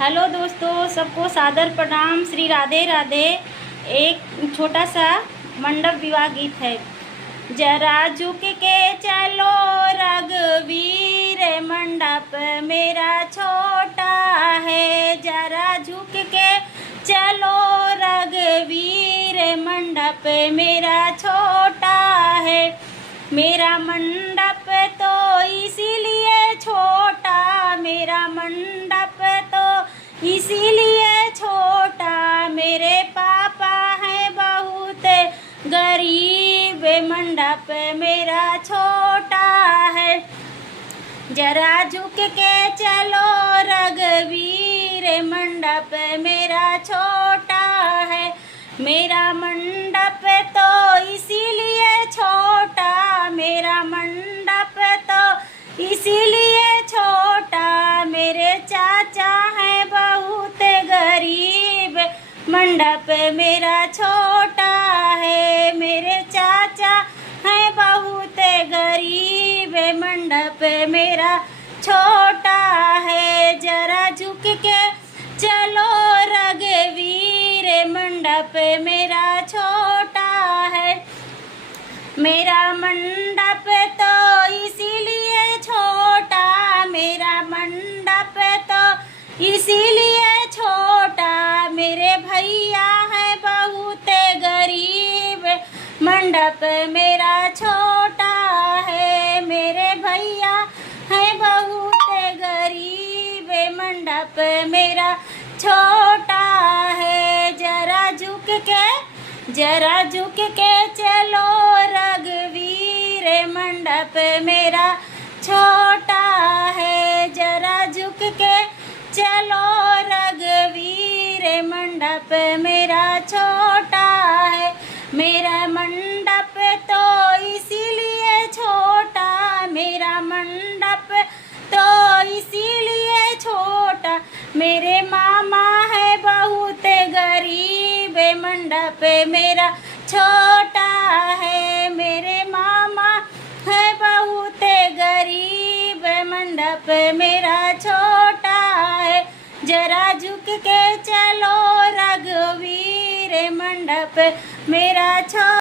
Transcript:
Hello दोस्तों, सबको सादर प्रणाम। श्री राधे राधे। एक छोटा सा मंडप विवाह गीत है। जरा झुक के चलो रघुवीर, मंडप मेरा छोटा है। जरा झुक के चलो रघुवीर, मंडप मेरा छोटा है। मेरा मंडप तो इसीलिए छोटा, मेरा मंडप तो इसीलिए छोटा, मेरे पापा हैं बहुत गरीब, मंडप मेरा छोटा है। जरा झुक के चलो रघुवीर, मंडप मेरा छोटा है। मेरा मंडप तो इसीलिए छोटा, मेरा मंडप तो इसीलिए छोटा, मेरे चाचा हैं बहुत गरीब, मंडप मेरा छोटा है। मेरे चाचा हैं बहुत गरीब, मंडप मेरा छोटा है। जरा झुक के चलो रघुवीर, मंडप मेरा छोटा है। मेरा मंडप तो इसीलिए छोटा, मेरा मंडप तो इसीलिए छोटा, मेरे भैया हैं बहुत गरीब, मंडप मेरा छोटा है। मेरे भैया हैं बहुत गरीब, मंडप मेरा छोटा है। जरा झुक के चलो रघुवीर, मंडप मेरा छोटा है। जरा झुक के चलो रघुवीर, मंडप मेरा छोटा है। मेरा मंडप तो इसीलिए छोटा, मेरा मंडप तो इसीलिए छोटा, मेरे मामा है बहुत गरीब, मंडप मेरा छोटा है। मेरे मामा है बहुत गरीब, मंडप मेरा छोटा है। जरा झुक के चलो रघुवीर, मंडप मेरा छोटा